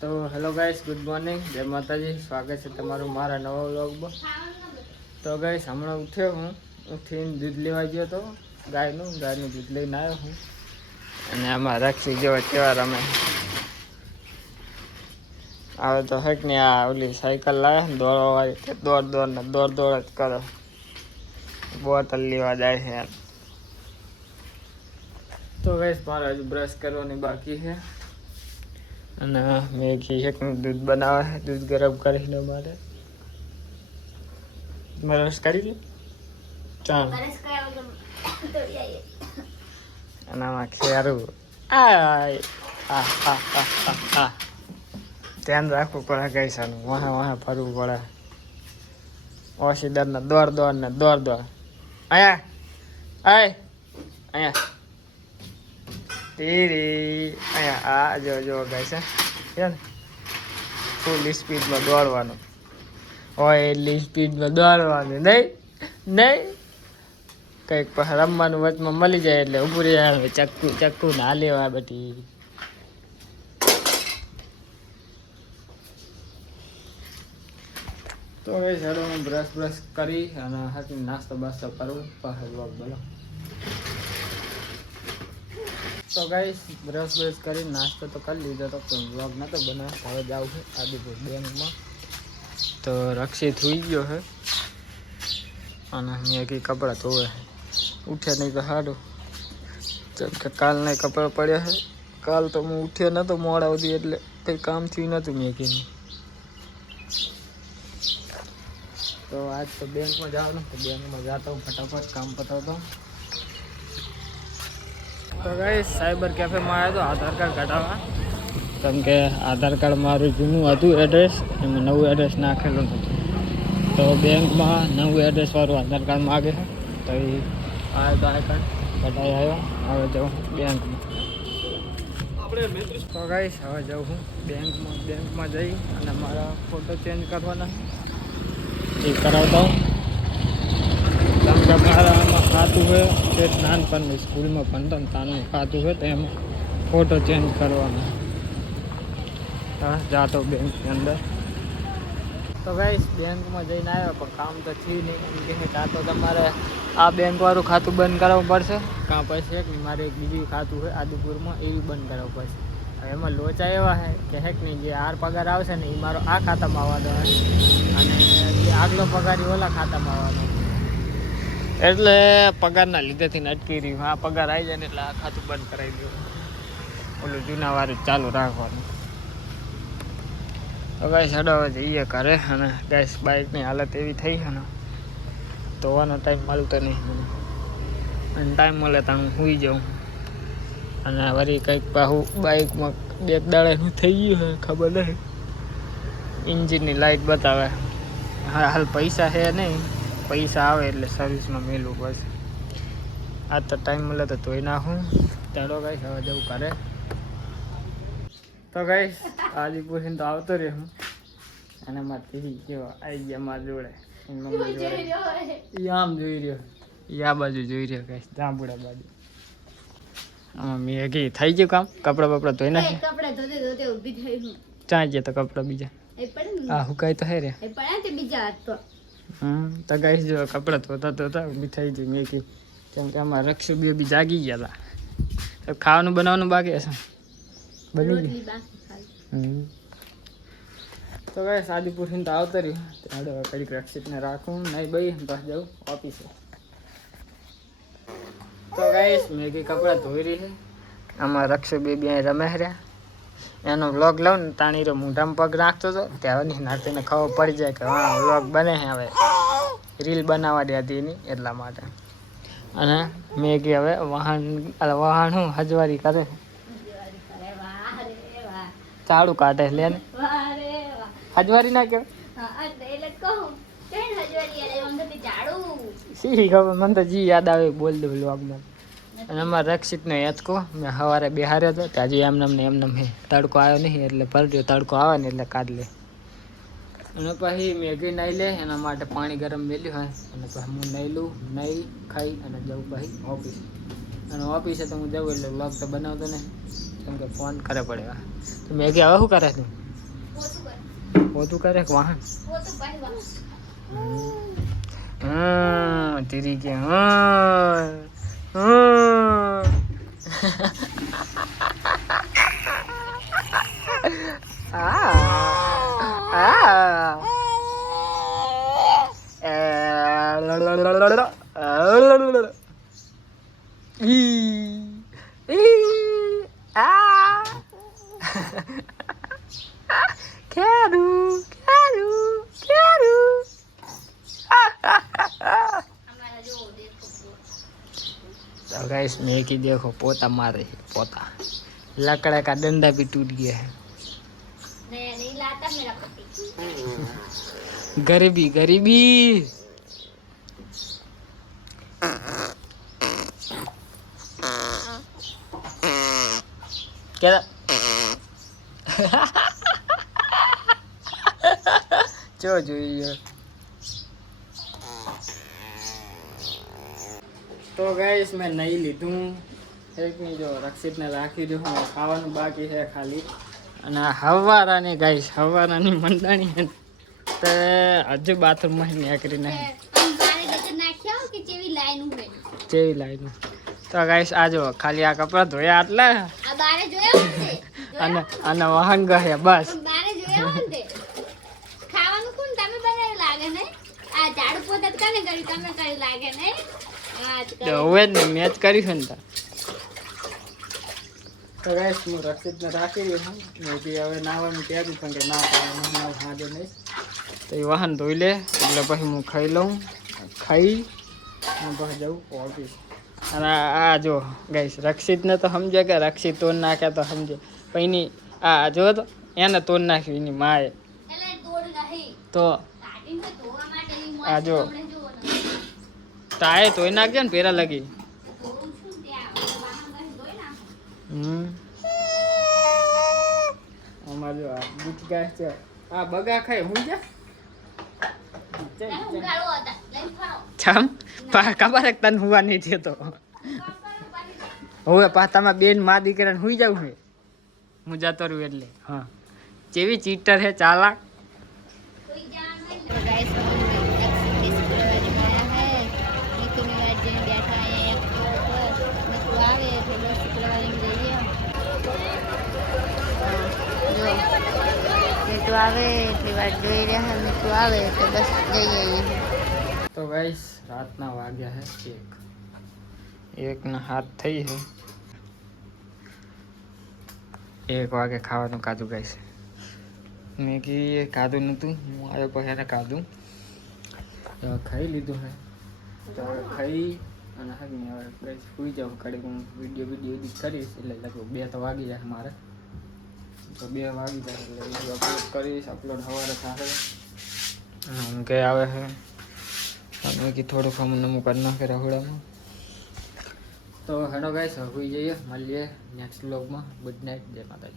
તો hello guys, good morning, જય માતાજી. સ્વાગત છે તમારું મારા નવા વ્લોગમાં. તો ગાઈસ, હમણાં ઉઠ્યો હું. ઉઠીને દૂધ લેવા ગયો તો ગાયનું દૂધ લઈને આવ્યો હું. અને આમાં રક્ષી જો કેવા રમે આવે તો હેક ને આ ઓલી સાયકલ લાવે દોડવા વાળી દોડ જ કરે. બોતલ લેવા જાય છે. તો ગાઈસ, મારે હજુ બ્રશ કરવાની બાકી છે. અને મેગી એકનું દૂધ બનાવે છે. દૂધ ગરમ કરીને મારે બ્રશ કરી લે ચાલ. અને આમાં ખેરું ધ્યાન રાખવું પડે ગઈસાનું. વાહે ફરવું પડે. ઓસીદર ને દોડ અહીંયા તીરી અહીંયા આ જો ગાઈસ છે ને ફૂલ સ્પીડમાં દોડવાનું હોય. એટલી સ્પીડમાં દોડવાનું નહીં કંઈક રમવાનું વચમાં મળી જાય એટલે ઉભું રહી જાય. ચક્કુ ના લેવા બધી. તો ગાઈસ, હવે હું બ્રશ કરી અને હાથી નાસ્તો બાસ્તો કરું. પાછળ વ્લોગ બોલો. તો ગાઈસ, બ્રશ કરી નાસ્તો તો કરી લીધો તો પણ વ્લોગ નતો બનાવ. હવે જાઉં છે આદિપુર બેંકમાં. તો રક્ષિત હોઈ ગયો છે અને મેં કઈ કપડાં ધોવે ઉઠ્યા નહીં તો સારું. જેમ કે કાલના કપડાં પડ્યા છે. કાલ તો હું ઉઠ્યો નતો મોડા સુધી એટલે કંઈ કામ થયું નહોતું મેગીનું. તો આજ તો બેંકમાં જવાનું. તો બેંકમાં જતો હું ફટાફટ કામ પતાવતો. તો ગાઈસ, સાયબર કેફેમાં આવ્યો તો આધાર કાર્ડ કઢાવવા. કેમ કે આધાર કાર્ડ મારું જૂનું હતું એડ્રેસ, એમાં નવું એડ્રેસ નાખેલું હતું. તો બેંકમાં નવું એડ્રેસવાળું આધાર કાર્ડ માગે છે. તો એ આધાર કાર્ડ કઢાવી આવ્યો. હવે જાઉં બેંકમાં. તો ગાઈસ, હવે જાઉં હું બેંકમાં જઈ અને મારા ફોટો ચેન્જ કરવાના એ કરાવતા હું. કેમ કે મારા આમાં ખાતું છે તે નાનપણની સ્કૂલમાં ભણતો ને તાનું ખાતું છે તો એમાં ફોટો ચેન્જ કરવાનો. હા, જાતો બેંકની અંદર. તો ગાઈસ, બેંકમાં જઈને આવ્યો પણ કામ તો થયું નહીં. એમ કે કાં તો તમારે આ બેંકવાળું ખાતું બંધ કરાવવું પડશે, કાં પછી કે મારે એક બીજું ખાતું છે આદિપુરમાં એ બંધ કરાવવું પડશે. હવે એમાં લોચા એવા છે કે હેક નહીં, જે પગાર આવશે ને એ મારો આ ખાતામાં આવવાનો હોય અને જે આગલો પગાર એ ઓલા ખાતામાં આવવાનો. એટલે પગારના લીધેથી અટકી રહ્યું. આ પગાર આવી જાય ને એટલે આ ખાતું બંધ કરાવી દઉં. ઓલું જૂના વાળું ચાલુ રાખવાનું. તો ગાઈસ, હેડો હવે જઈએ ઘરે. અને ગાઈસ, બાઇકની હાલત એવી થઈ છે ને ધોવાનો ટાઈમ મળતો નહીં મને. અને ટાઈમ મળે તો હું સૂઈ જાઉં. અને વળી કંઈક પાછું બાઇકમાં બે દાડેનું થઈ ગયું છે ખબર નહીં. ઇન્જિનની લાઇટ બતાવે. હાલ પૈસા છે નહીં. પૈસા આવે એટલે સર્વિસમાં મેળવું પડશે. આ તો ટાઈમ મળે તો ધોઈ નાખું. ચાલો ગાઈસ, હવે જવું ઘરે. તો ગાઈસ, આદિપુર તો આવતો રહ્યો હું. અને મારી કેવો આવી ગયા મારા જોડે. મમ્મી જોડે એ આમ જોઈ રહ્યો, એ આ બાજુ જોઈ રહ્યો. ગાઈસ, જાંબુડા બાજુ. આમાં મેગી થઈ ગયું કામ. કપડાં બપડા ધોઈ નાખે. ચાં ગયા તો કપડાં બીજા હા હુકાય તો હે રે. તો ગાઈસ, જો કપડાં ધોતા ઊભી થઈ ગઈ મેગી. કેમ કે આમાં રક્ષુ બી જાગી ગયા હતા. ખાવાનું બનાવવાનું બાકી હશે. બની ગયું. તો ગાઈસ, આદિપુર તો આવતો રહ્યો. કડીક રક્ષિતને રાખું નહીં ભાઈ બસ જાઉં ઓફિસે. તો ગાઈસ, મેગી કપડાં ધોઈ રહી છે. આમાં રક્ષુ બેબી અહીં રમે રહ્યા. એનો વ્લોગ લઉં ને તાણી મોઢામાં પગ નાખતો હતો ત્યાં નહીં નાખીને ખબર પડી જાય કે હા વ્લોગ બને છે. હવે રીલ બનાવવા દેતી એની એટલા માટે. અને મેગી હવે વાહન હું હજવારી કરે ચાળું કાઢે લે ને હજવારી ના કેવાય. શી ખબર, મને તો જી યાદ આવે બોલ દઉં વ્લોગમાં. અને અમારા રક્ષિતને હેચકો મેં સવારે બેહાર્યો હતો ત્યાં હજી એમને હે તડકો આવ્યો નહીં એટલે ભરજો. તડકો આવે ને એટલે કાઢ લે. અને પછી મેગી નાહી લે. એના માટે પાણી ગરમ મેલ્યું હોય. અને પછી હું નહીં ખાઈ અને જવું પછી ઓફિસ. અને ઓફિસે તો હું જવું એટલે વ્લોગ તો બનાવતો નહીં કેમ કે ફોન કરે પડે. તો મેગી હવે શું કરે તું? પોતું કરે કે વાહન પોતું પાડી વાહ તેરી કે હા हमारा जो देखो तो गाइस मैं की देखो पोता मारे पोता लकड़ा का डंडा भी टूट गया है नहीं लाता मेरा पति गरीबी गरीबी क्या जो જોઈએ તો ગાઈસ મેં નહીં લીધું એકની જો રક્ષિતને રાખી દઉં ખાવાનું બાકી છે ખાલી અને હવારાની ગાઈસ હવારાની મંડાણી છે તો હજુ બાથરૂમમાં નીકળી નહીં हम बारे लेकर नाख्या कि चेवी लाइन हुए જેવી લાઈનું તો ગાઈસ આજો ખાલી આ કપડાં ધોયા એટલે आ बारे જોયા હોતે અને અને વાહન ગયા બસ પણ બારે જોયા હોતે ખાવાનું કોણ તમે બનાવી લાગે ને આ ઝાડુ પોતા કને કરી તમે કરી લાગે ને આ જ તો હવે જ ને મેચ કરી છે ને તો ગાઈસ હું રક્ષિતને રાખી રહ્યો છું મેં બી હવે નાવાનું કહેતું પણ કે ના પાડવાનું ના હાજે નહીં તો એ વાહન ધોઈ લે એટલે પછી હું ખાઈ લઉં ખાઈ હું બસ જાઉં ઓફિસ અને આ જો ગાઈસ રક્ષિતને તો સમજે કે રક્ષિત તોડ નાખે તો સમજે પછી આ જો તો એને તોડ નાખ્યું એની માએ એટલે દોડ નહીં તો કાઢીને તો ધોવા માટે ની મોજ આ જો. તમને જોવો ને તાએ ધોઈ નાખજો ને પેરા લગી ધોવું છું ત્યાં વાહન ગઈ ધોઈ નાખો અમારે જો આ દૂધ ગાય છે આ બગા ખાય હું જા હું ગાળો હતા લઈને ફરો છામ ખબર છે તને હુવા નહીં થતો હવે પા તમે બેન મા દીકરાને હુઈ જાવ હે હું જતો રહું એટલે હા જેવી ચીટર હે ચાલાક कोई जान नहीं तो गाइस हम स्कूल में आया है निकल में आज बैठा है एक मैं तो आवे तो बस स्कूल वाले में जाइए जो मैं तो आवे फिर बात જોઈ રહ્યા है मैं तो आवे तो बस जाइए તો ગાઈસ રાતના વાગ્યા હે એક ના હાથ થઈ હે 1 વાગે ખાવાનું કાધું ગાઈસ મેં કી કાધું નહોતું હું આવ્યો પછી એને કાધું તો ખાઈ લીધું હે તો હવે ખાઈ અને હવે ગાઈસ સુઈ જાઉં કાઢી હું વિડીયો એડિટ કરીશ એટલે લગભગ 2 તો વાગી જાય મારે તો 2 વાગી જાય એટલે વિડીયો અપલોડ કરીશ અપલોડ સવારે થશે હું કે આવે છે અમે કે થોડું ખામું નમું કરી નાખે રહોડામાં તો હેડો ગાઈસ હવે સુઈ જઈએ મળીએ નેક્સ્ટ વ્લોગમાં ગુડ નાઇટ જય માતાજી